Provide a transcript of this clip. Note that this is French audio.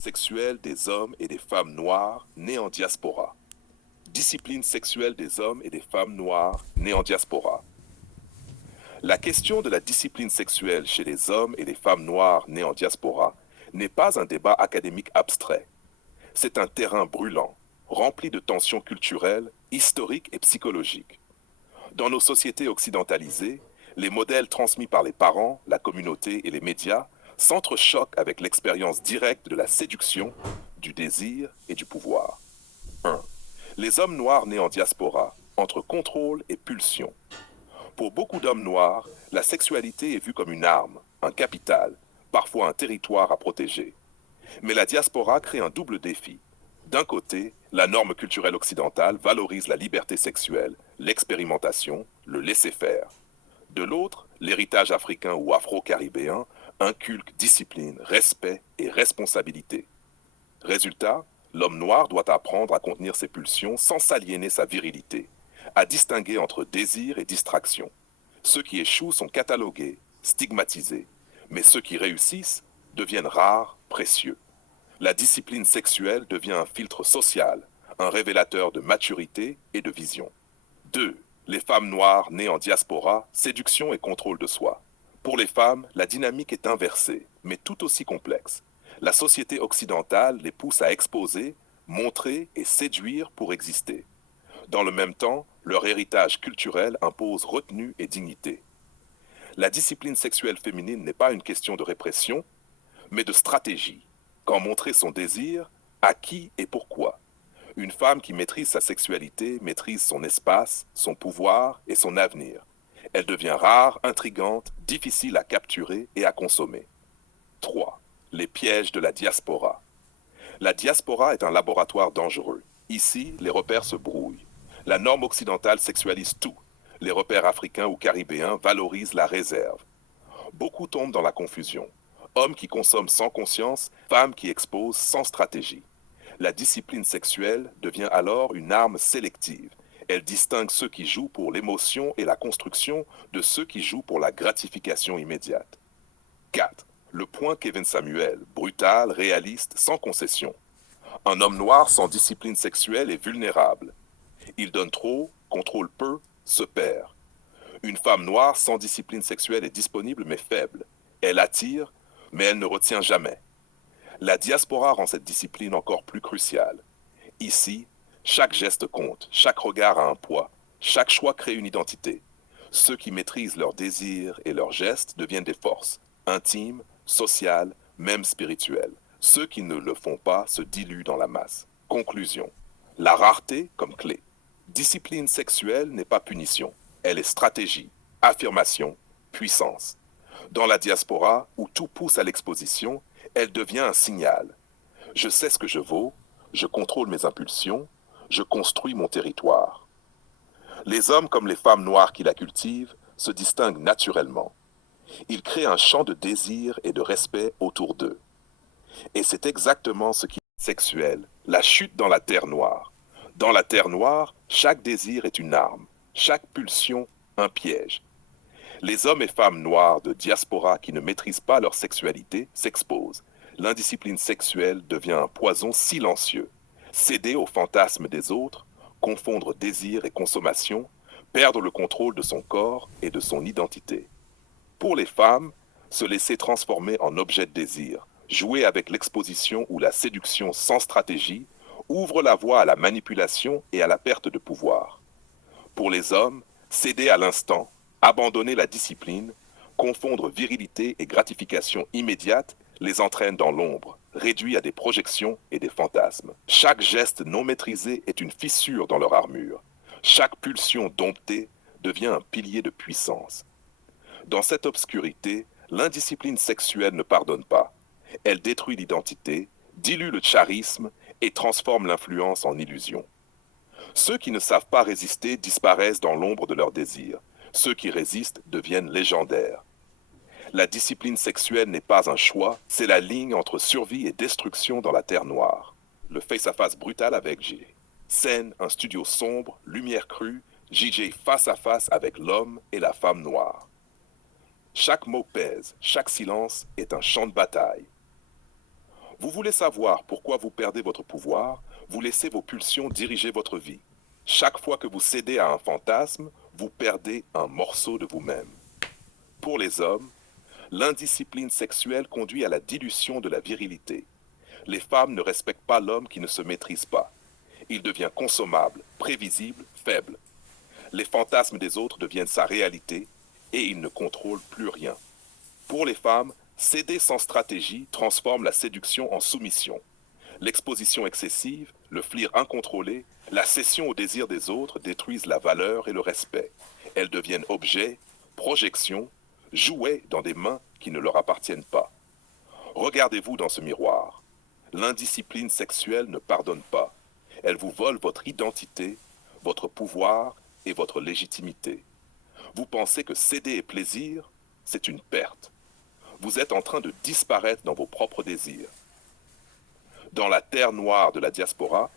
Sexuelle des hommes et des femmes noires nés en diaspora. Discipline sexuelle des hommes et des femmes noires nés en diaspora. La question de la discipline sexuelle chez les hommes et les femmes noires nés en diaspora n'est pas un débat académique abstrait. C'est un terrain brûlant, rempli de tensions culturelles, historiques et psychologiques. Dans nos sociétés occidentalisées, les modèles transmis par les parents, la communauté et les médias s'entrechoquent avec l'expérience directe de la séduction, du désir et du pouvoir. 1. Les hommes noirs nés en diaspora, entre contrôle et pulsion. Pour beaucoup d'hommes noirs, la sexualité est vue comme une arme, un capital, parfois un territoire à protéger. Mais la diaspora crée un double défi. D'un côté, la norme culturelle occidentale valorise la liberté sexuelle, l'expérimentation, le laisser-faire. De l'autre, l'héritage africain ou afro-caribéen inculque discipline, respect et responsabilité. Résultat, l'homme noir doit apprendre à contenir ses pulsions sans s'aliéner sa virilité, à distinguer entre désir et distraction. Ceux qui échouent sont catalogués, stigmatisés, mais ceux qui réussissent deviennent rares, précieux. La discipline sexuelle devient un filtre social, un révélateur de maturité et de vision. 2. Les femmes noires nées en diaspora, séduction et contrôle de soi. Pour les femmes, la dynamique est inversée, mais tout aussi complexe. La société occidentale les pousse à exposer, montrer et séduire pour exister. Dans le même temps, leur héritage culturel impose retenue et dignité. La discipline sexuelle féminine n'est pas une question de répression, mais de stratégie. Quand montrer son désir, à qui et pourquoi. Une femme qui maîtrise sa sexualité maîtrise son espace, son pouvoir et son avenir. Elle devient rare, intrigante, difficile à capturer et à consommer. 3. Les pièges de la diaspora. La diaspora est un laboratoire dangereux. Ici, les repères se brouillent. La norme occidentale sexualise tout. Les repères africains ou caribéens valorisent la réserve. Beaucoup tombent dans la confusion. Hommes qui consomment sans conscience, femmes qui exposent sans stratégie. La discipline sexuelle devient alors une arme sélective. Elle distingue ceux qui jouent pour l'émotion et la construction de ceux qui jouent pour la gratification immédiate. 4. Le point Kevin Samuel, brutal, réaliste, sans concession. Un homme noir sans discipline sexuelle est vulnérable. Il donne trop, contrôle peu, se perd. Une femme noire sans discipline sexuelle est disponible mais faible. Elle attire, mais elle ne retient jamais. La diaspora rend cette discipline encore plus cruciale. Ici, chaque geste compte, chaque regard a un poids, chaque choix crée une identité. Ceux qui maîtrisent leurs désirs et leurs gestes deviennent des forces, intimes, sociales, même spirituelles. Ceux qui ne le font pas se diluent dans la masse. Conclusion. La rareté comme clé. Discipline sexuelle n'est pas punition, elle est stratégie, affirmation, puissance. Dans la diaspora, où tout pousse à l'exposition, elle devient un signal. Je sais ce que je vaux, je contrôle mes impulsions, je construis mon territoire. Les hommes comme les femmes noires qui la cultivent se distinguent naturellement. Ils créent un champ de désir et de respect autour d'eux. Et c'est exactement ce qui est sexuel, la chute dans la terre noire. Dans la terre noire, chaque désir est une arme, chaque pulsion un piège. Les hommes et femmes noirs de diaspora qui ne maîtrisent pas leur sexualité s'exposent. L'indiscipline sexuelle devient un poison silencieux. Céder aux fantasmes des autres, confondre désir et consommation, perdre le contrôle de son corps et de son identité. Pour les femmes, se laisser transformer en objet de désir, jouer avec l'exposition ou la séduction sans stratégie, ouvre la voie à la manipulation et à la perte de pouvoir. Pour les hommes, céder à l'instant, abandonner la discipline, confondre virilité et gratification immédiate les entraîne dans l'ombre, réduit à des projections et des fantasmes. Chaque geste non maîtrisé est une fissure dans leur armure. Chaque pulsion domptée devient un pilier de puissance. Dans cette obscurité, l'indiscipline sexuelle ne pardonne pas. Elle détruit l'identité, dilue le charisme et transforme l'influence en illusion. Ceux qui ne savent pas résister disparaissent dans l'ombre de leurs désirs. Ceux qui résistent deviennent légendaires. La discipline sexuelle n'est pas un choix, c'est la ligne entre survie et destruction dans la terre noire. Le face-à-face brutal avec J. Scène, un studio sombre, lumière crue, JJ face à face avec l'homme et la femme noire. Chaque mot pèse, chaque silence est un champ de bataille. Vous voulez savoir pourquoi vous perdez votre pouvoir, vous laissez vos pulsions diriger votre vie. Chaque fois que vous cédez à un fantasme, vous perdez un morceau de vous-même. Pour les hommes, l'indiscipline sexuelle conduit à la dilution de la virilité. Les femmes ne respectent pas l'homme qui ne se maîtrise pas. Il devient consommable, prévisible, faible. Les fantasmes des autres deviennent sa réalité et il ne contrôle plus rien. Pour les femmes, céder sans stratégie transforme la séduction en soumission. L'exposition excessive, le flir incontrôlé, la cession au désir des autres détruisent la valeur et le respect. Elles deviennent objets, projections, jouets dans des mains qui ne leur appartiennent pas. Regardez-vous dans ce miroir. L'indiscipline sexuelle ne pardonne pas. Elle vous vole votre identité, votre pouvoir et votre légitimité. Vous pensez que céder est plaisir, c'est une perte. Vous êtes en train de disparaître dans vos propres désirs. Dans la terre noire de la diaspora,